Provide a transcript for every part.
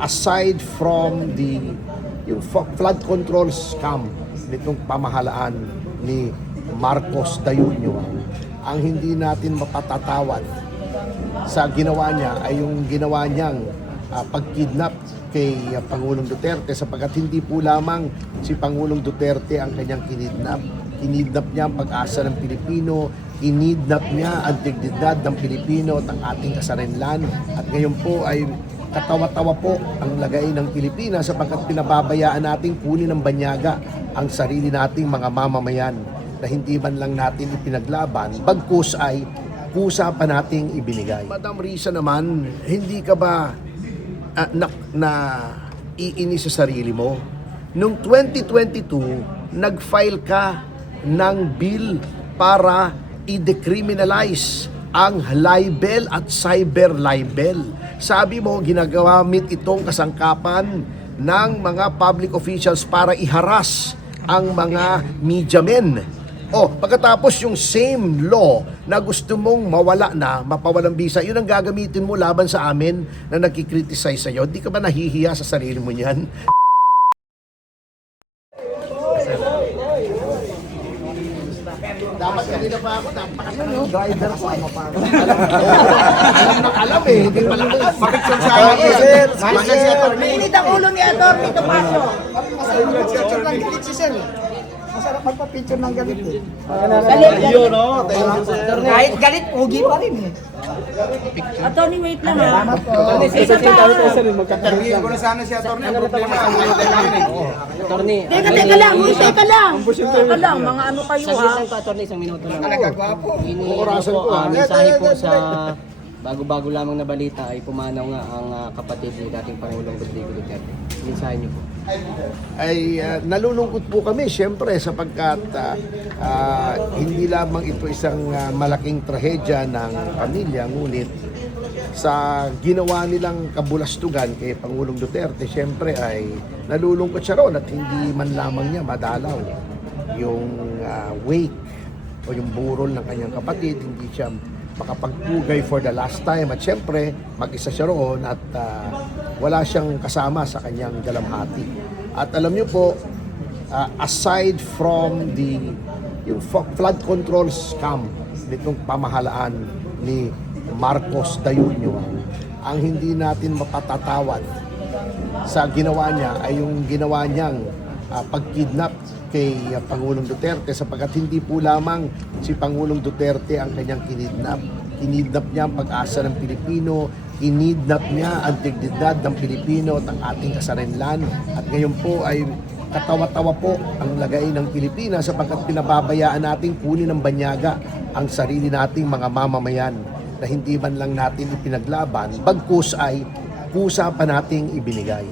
aside from yung flood control scam nitong pamahalaan ni Marcos Dayuño, ang hindi natin mapatatawad sa ginawa niya ay yung ginawa niyang pagkidnap kay Pangulong Duterte, sapagkat hindi po lamang si Pangulong Duterte ang kanyang kinidnap. Kinidnap niya ang pag-asa ng Pilipino, kinidnap niya ang dignidad ng Pilipino at ang ating kasarinlan. At ngayon po ay katawa-tawa po ang lagay ng Pilipinas sapagkat pinababayaan nating kunin ng banyaga ang sarili nating mga mamamayan na hindi man lang natin ipinaglaban, bagkus ay kusa pa nating ibinigay. Madam Risa naman, hindi ka ba na iinis sa sarili mo? Noong 2022, nag-file ka ng bill para i-decriminalize ang libel at cyber libel. Sabi mo, ginagamit itong kasangkapan ng mga public officials para iharas ang mga media men. Pagkatapos yung same law na gusto mong mawala na, mapawalang bisa, yun ang gagamitin mo laban sa amin na nagkikriticize sa'yo. Di ka ba nahihiya sa sarili mo niyan? Dapat kanina pa ako, napakasang driver ko alam hindi pala alam. Bakit sa akin? Mainit ang ulo ni Atty. Topacio. Masarap magpa-picture ng galit eh. Galit. No? Kahit galit, pugi pa rin eh. Atty. wait lang ha. Isa pa. Interview ko na sana si Atty. Ang problema ang Attorney, Teka lang, mga ano kayo ha. saglit lang po, attorney, isang minuto lang. nagagwapo. Orasan ko, Mensahe po sa bago-bago lamang na balita ay pumanaw nga ang kapatid ni dating Pangulong Rodrigo Duterte. Mensahe niyo po. Ay nalulungkot po kami siyempre sapagkat hindi lamang ito isang malaking trahedya ng pamilya, ngunit sa ginawa nilang kabulastugan kay Pangulong Duterte, siyempre ay nalulungkot siya ron at hindi man lamang niya madalaw yung wake o yung burol ng kanyang kapatid, hindi siya makapagpugay for the last time at siyempre mag-isa siya roon at wala siyang kasama sa kanyang dalamhati. At alam niyo po, aside from yung flood control scam nitong pamahalaan ni Marcos Dayuño, ang hindi natin mapatatawad sa ginawa niya ay yung ginawa niyang pagkidnap kay Pangulong Duterte, sapagkat hindi po lamang si Pangulong Duterte ang kanyang kinidnap. Kinidnap niya ang pag-asa ng Pilipino, kinidnap niya ang dignidad ng Pilipino at ang ating kasarinlan. At ngayon po ay katawa-tawa po ang lagay ng Pilipinas sapagkat pinababayaan nating kunin ng banyaga ang sarili nating mga mamamayan na hindi man lang natin ipinaglaban, bagkus ay kusa pa nating ibinigay.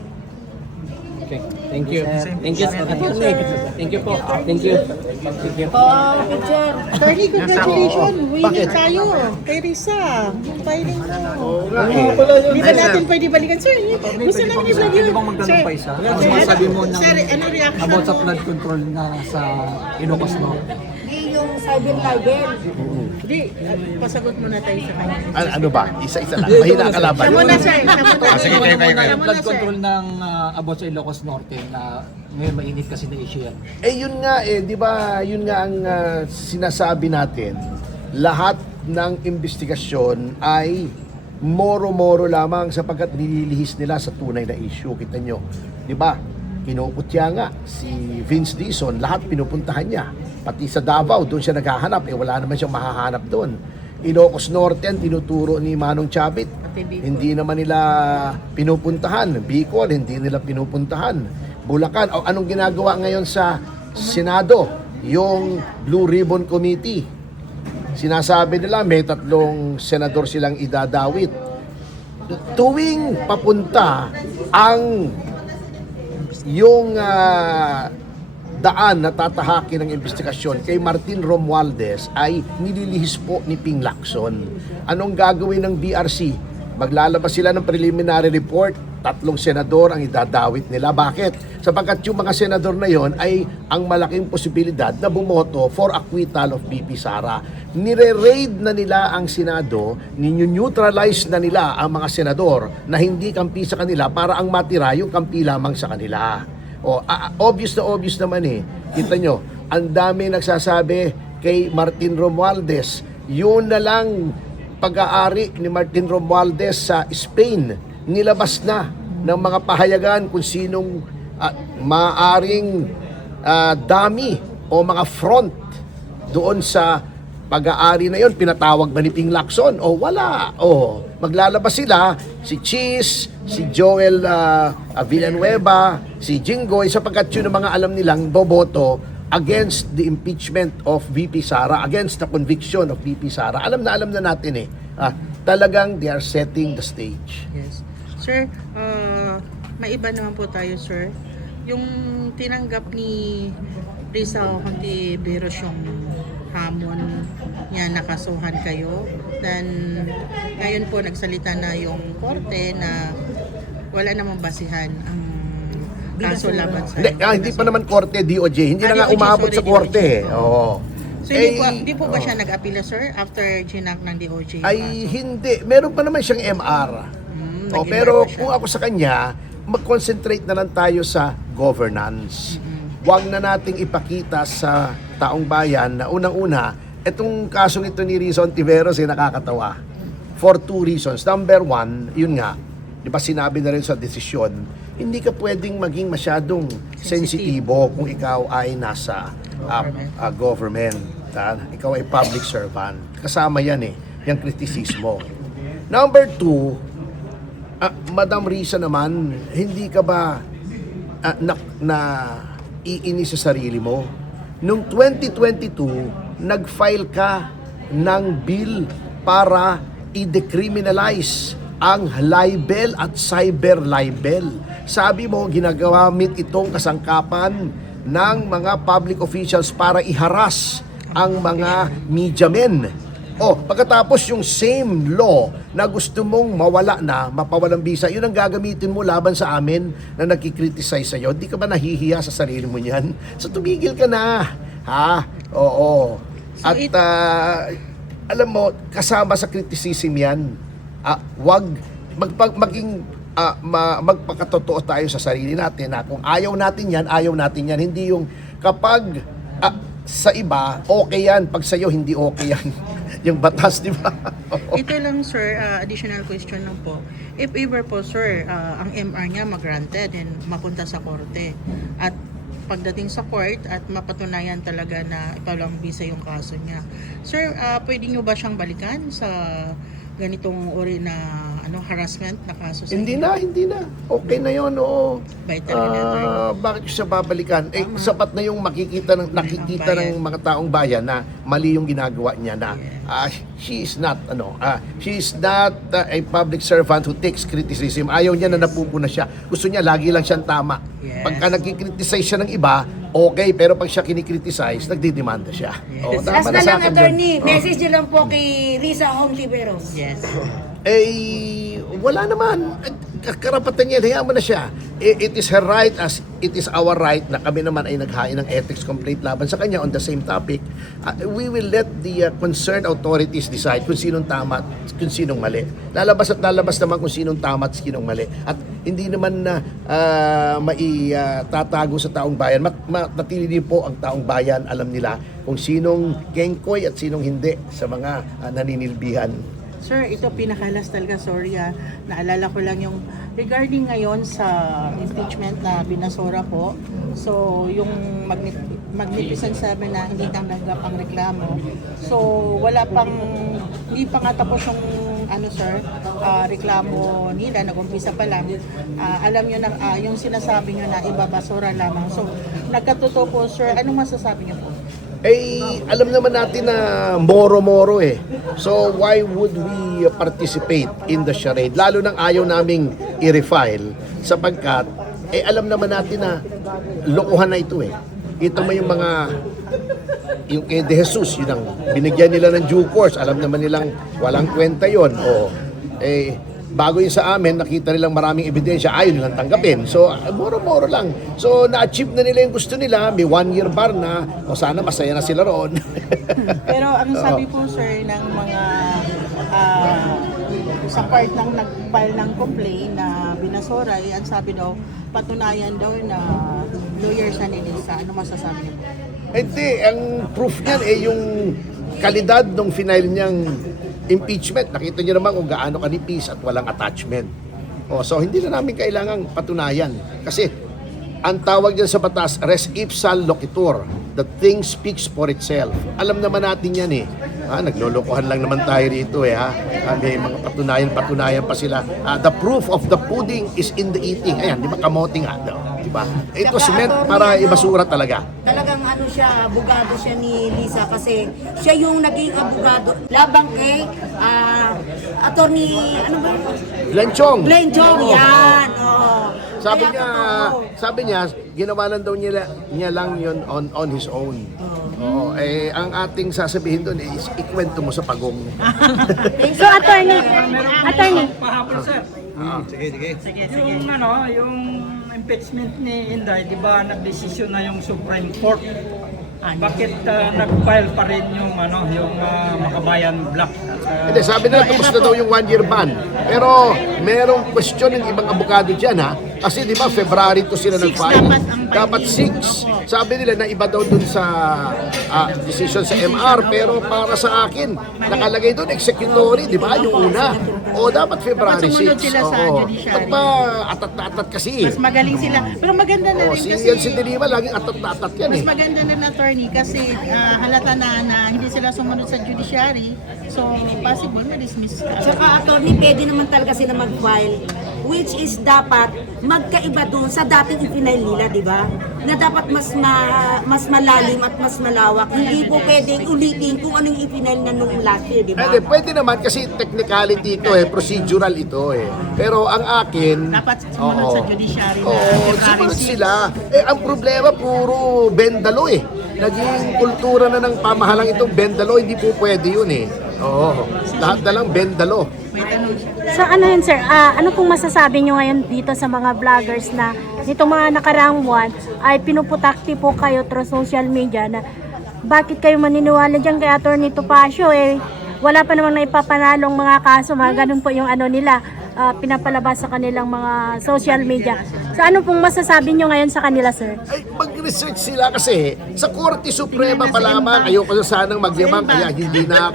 Okay. Thank you. Thank you, attorney. Thank you po. Thank you. Thank you. Picture. Attorney, congratulations! Winning tayo kay Risa. Filing mo. Di ba natin pwede balikan? Sir, gusto namin i-vlog yun. Sir, Masabi mo ng sir, ano reaction about sa mo? flood control na sa Ilocos Norte. Yung cyber libel. Hindi, pasagot muna tayo sa kanya. Ano ba? Isa-isa lang. Mahina ka laban. Siya muna, sir. Siya muna. Sige, kayo. Siya muna, Flood sir. control ng about sa Ilocos Norte na ngayon mainit kasi na issue yan. Yun nga di ba, yun nga ang sinasabi natin, lahat ng investigasyon ay moro-moro lamang sapagkat nililihis nila sa tunay na issue. Kita nyo, di ba? Kinuputya nga si Vince Dizon, lahat pinupuntahan niya. Pati sa Davao, doon siya naghahanap, wala naman siyang mahahanap doon. Ilocos Norte ang tinuturo ni Manong Chavit. Hindi naman nila pinupuntahan. Bicol, hindi nila pinupuntahan. Bulacan, anong ginagawa ngayon sa Senado? Yung Blue Ribbon Committee. Sinasabi nila may 3 senador silang idadawit. Tuwing papunta ang yung daan na tatahakin ng investigasyon kay Martin Romualdez ay nililihis po ni Ping Lacson. Anong gagawin ng BRC? Maglalabas sila ng preliminary report, 3 senador ang idadawit nila. Bakit? Sapagkat yung mga senador na yon ay ang malaking posibilidad na bumoto for acquittal of VP Sara. Nire-raid na nila ang Senado, ninyo-neutralize na nila ang mga senador na hindi kampi sa kanila para ang matira yung kampi lamang sa kanila. Obvious naman eh. Kita nyo, ang dami nagsasabi kay Martin Romualdez, yun na lang pag-aari ni Martin Romualdez sa Spain, nilabas na ng mga pahayagan kung sinong maaring dami o mga front doon sa pag-aari na yon. Pinatawag ba ni Ping Lacson? O wala. O maglalabas sila, si Cheese, si Joel Villanueva, si Jinggoy, sapagkat yun ang mga alam nilang boboto against the impeachment of VP Sara, against the conviction of VP Sara. Alam na natin eh. Talagang they are setting the stage. Yes. Sir, maiba naman po tayo, sir. Yung tinanggap ni Risa Hontiveros yung hamon niya, nakasuhan kayo. Then, ngayon po nagsalita na yung korte na wala namang basihan ang kaso laban sa Hindi pa naman korte, DOJ. Hindi na nga DOJ, umabot sorry, sa korte. DOJ. Oo. So, hindi po ba siya nag-apila, sir, after ginak ng DOJ? Ay, hindi. Meron pa naman siyang MR. Pero kung ako sa kanya, mag-concentrate na lang tayo sa governance. Huwag na nating ipakita sa taong bayan na unang-una, itong kasong ito ni Risa Hontiveros ay nakakatawa. For 2 reasons. Number 1, yun nga, di ba sinabi na rin sa desisyon, hindi ka pwedeng maging masyadong sensitibo kung ikaw ay nasa government. Ikaw ay public servant. Kasama yan eh, yung kritisismo. Number 2, Madam Risa naman, hindi ka ba na iinis sa sarili mo? Noong 2022, nag-file ka ng bill para i-decriminalize ang libel at cyber libel. Sabi mo, ginagamit itong kasangkapan ng mga public officials para iharas ang mga media men. Pagkatapos yung same law na gusto mong mawala na, mapawalang bisa, yun ang gagamitin mo laban sa amin na nagkikriticize sa'yo. Di ka ba nahihiya sa sarili mo niyan? So tumigil ka na. Ha? Oo. At alam mo, kasama sa criticism yan, wag maging magpakatotoo tayo sa sarili natin na kung ayaw natin yan, hindi yung kapag sa iba, okay yan, pag sa'yo hindi okay yan. Yung batas, di ba? Ito lang, sir, additional question lang po. If ever po, sir, ang MR niya mag-granted and mapunta sa korte at pagdating sa court at mapatunayan talaga na ipawalang bisa yung kaso niya. Sir, pwede nyo ba siyang balikan sa ganitong uri na harassment na kaso sa Hindi na. Okay na yun, oo. By terminator. Bakit siya babalikan? Sapat na yung nakikita ng mga taong bayan na mali yung ginagawa niya na she is not a public servant who takes criticism. Ayaw niya na napupuna siya. Gusto niya lagi lang siyang tama. Yes. Pagka nagkikriticize siya ng iba, okay, pero pag siya kinikriticize, nagdidemanda siya. Last na lang, attorney, message nyo lang po kay Risa Hontiveros. Yes. Wala naman. Karapatan niya, hayaan mo na siya. It is her right as it is our right na kami naman ay naghain ng ethics complaint laban sa kanya on the same topic. We will let the concerned authorities decide kung sinong tama at kung sinong mali. Lalabas naman kung sinong tama at sinong mali. At hindi naman na maitatago sa taong bayan. Matili din po ang taong bayan, alam nila kung sinong kengkoy at sinong hindi sa mga naninilbihan. Sir, ito pinakalas talaga, sorry naalala ko lang yung regarding ngayon sa impeachment na binasura po. So, yung Magnificent 7 na hindi tanggap ang reklamo. So, hindi pa nga tapos yung reklamo nila, nag-umpisa pa lang. Alam nyo na, yung sinasabi nyo na ibabasura lamang. So, nagkatotoo po, sir, anong masasabi nyo po? Alam naman natin na moro-moro eh. So why would we participate in the charade? Lalo nang ayaw naming i-refile sapagkat alam naman natin na lokohan na ito eh. Ito mo yung kay De Jesus, yun ang binigyan nila ng due course. Alam naman nilang walang kwenta yon. bago yun sa amin, nakita nilang maraming ebidensya, ayaw nilang tanggapin. So, moro-moro lang. So, na-achieve na nila yung gusto nila, may 1-year bar na, o sana masaya na sila roon. Pero ang sabi po sir ng mga sa part ng nag-file ng complaint na binasoray, ang sabi daw, patunayan daw na lawyer siya ni Lisa. Ano masasabi niyo po? Hindi, ang proof niyan yung kalidad ng final niyang impeachment. Nakita niyo naman kung gaano kanipis at walang attachment. So hindi na namin kailangang patunayan. Kasi ang tawag diyan sa batas, res ipsa loquitur. The thing speaks for itself. Alam naman natin yan naglolokohan lang naman tayo rito may mga patunayan pa sila. The proof of the pudding is in the eating. Ayan, di ba kamote nga? Di ba? Ito Tsaka, cement attorney, para ibasura talaga. Talagang siya, abogado siya ni Lisa kasi siya yung naging abogado labang kay attorney, ano ba? Lenchong. Glenn Chong, yan. Oh. Sabi niya, ginawa lang daw niya lang yun on his own. Ang ating sasabihin doon is ikwento mo sa pagong. So, attorney. Pahapon, sir. Yung impeachment ni Inday, di ba nagdesisyon na yung Supreme Court? Bakit nag-file pa rin yung Makabayan Black? Hindi, sabi nila tapos na daw yung 1-year ban. Pero merong question ng ibang abogado dyan Kasi di ba February to sila nag-file. Dapat 6. Sabi nila na iba daw dun sa decision sa MR. Pero para sa akin, nakalagay doon executory, di ba? Yung una. Dapat February 6. Sumunod sila sa judiciary. Ba't ba atat na atat kasi? Mas magaling sila. Pero maganda na rin kasi Si Dilima laging atat na atat yan mas maganda na attorney kasi halata na hindi sila sumunod sa judiciary. So, possible ma-dismiss ka. Tsaka attorney, pwede naman talaga sila mag-file, which is dapat magkaiba dun sa dating ipinail nila, di ba? Na dapat mas malalim at mas malawak. Hindi po pwedeng ulitin kung anong ipinail na nung last year, di ba? Pwede naman kasi technicality ito procedural ito Pero ang akin, Dapat sumunod sa judiciary na sumunod February 6. sila. Ang problema puro bendalo Naging kultura na ng pamahalang itong bendalo, hindi po pwede yun lahat na lang bendalo. So, ano yun, sir? Ano pong masasabi nyo ngayon dito sa mga vloggers na nitong mga nakaraang buwan ay pinuputakti po kayo through social media na bakit kayo maniniwala dyan kay Atty. Topacio wala pa namang naipapanalong mga kaso, mga ganun po yung nila pinapalabas sa kanilang mga social media. So ano pong masasabi nyo ngayon sa kanila, sir? Ay, mag-research sila kasi sa Korte Suprema pa lamang, ayoko na sanang magyabang, kaya hindi na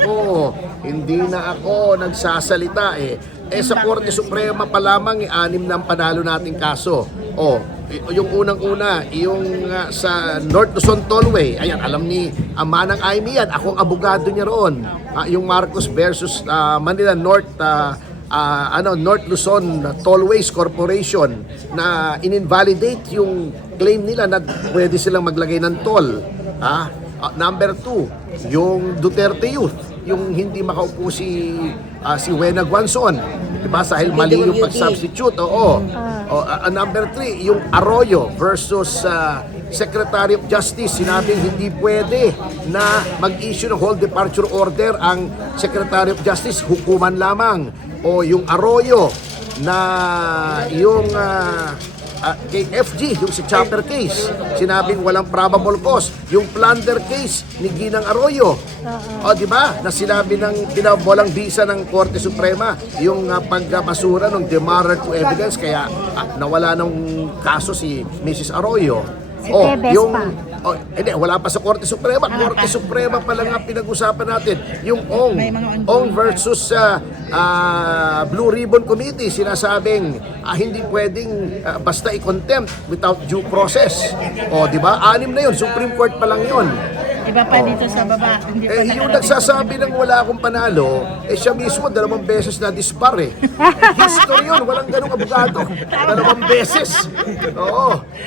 ako nagsasalita sa Korte Suprema pa lamang 6 na ang panalo nating kaso. Yung unang-una, yung sa North Luzon Tollway, ayan, alam ni Manang Aimee yan, akong abogado niya roon. Yung Marcos versus Manila North North Luzon Tollways Corporation na in-invalidate yung claim nila na pwede silang maglagay ng toll. Number 2, yung Duterte Youth, yung hindi makaupo si Wena Guanzon, diba? Dahil mali yung pag-substitute. Number 3, yung Arroyo versus Secretary of Justice, sinabing hindi pwede na mag-issue ng whole departure order ang Secretary of Justice, hukuman lamang. Yung Arroyo na yung kay FG, yung si Chopper case, sinabing walang probable cause. Yung plunder case ni Ginang Arroyo, di ba? Na sinabi ng pinabolang visa ng Korte Suprema, yung pagbasura ng demarrer to evidence, kaya nawala ng kaso si Mrs. Arroyo. Hindi, wala pa sa Korte Suprema. Korte Suprema pa lang ang pinag-usapan natin. Yung Ong versus Blue Ribbon Committee, sinasabing hindi pwedeng basta i-contempt without due process. Di ba? 6 na yun. Supreme Court pa lang yun. Iba pa dito sa baba. Hindi pa Yung nagsasabi ng wala akong panalo, siya mismo 2 beses na dispar History yun, walang ganung abogado. 2 beses.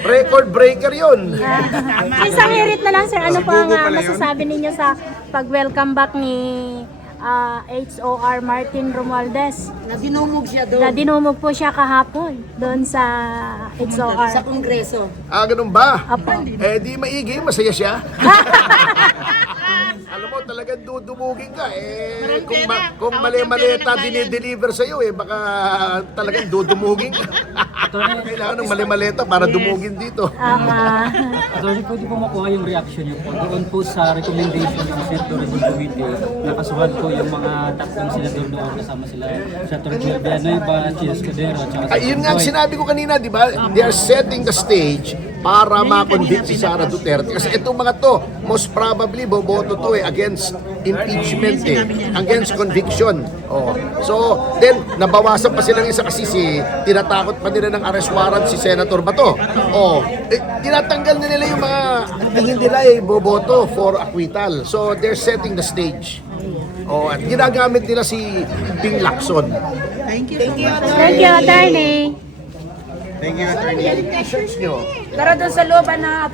Record breaker yun. Isang hirit na lang, sir. Ano po ang masasabi ninyo sa pag-welcome back ni HOR Martin Romualdez? Na dinumog siya Na doon dinumog po siya kahapon doon sa HOR. sa Kongreso. Ganun ba? Apo. Di maigi, masaya siya. Alam mo, talagang dudumugin ka. Maraming Kung, pera. kung Hawak mali-maleta yung pera ng bayan. dinideliver sa'yo, baka talagang dudumugin ka. Kailangan ng mali-maleta para dumugin dito. Attorney, pwede po makuha yung reaction niyo po doon po sa recommendation ng Senate Tourism Committee na kasuhan po yung mga tatlong senador doon kasama sila Senator Joel Villanueva, Chis Escudero at saka Yun nga ang sinabi ko kanina, di ba? They are setting the stage para ma-convict si Sara Duterte. Kasi itong mga to, most probably, boboto to against impeachment against conviction. Oh. So, then, nabawasan pa silang isa kasi tinatakot pa nila ng arrest warrant si Senator Bato. Oh, tinatanggal na nila yung mga tingin nila boboto for acquittal. So, they're setting the stage. Oh, at ginagamit nila si Ping Lacson. Thank you so much. Thank you, attorney. T-shirts nyo. Tara doon sa looban na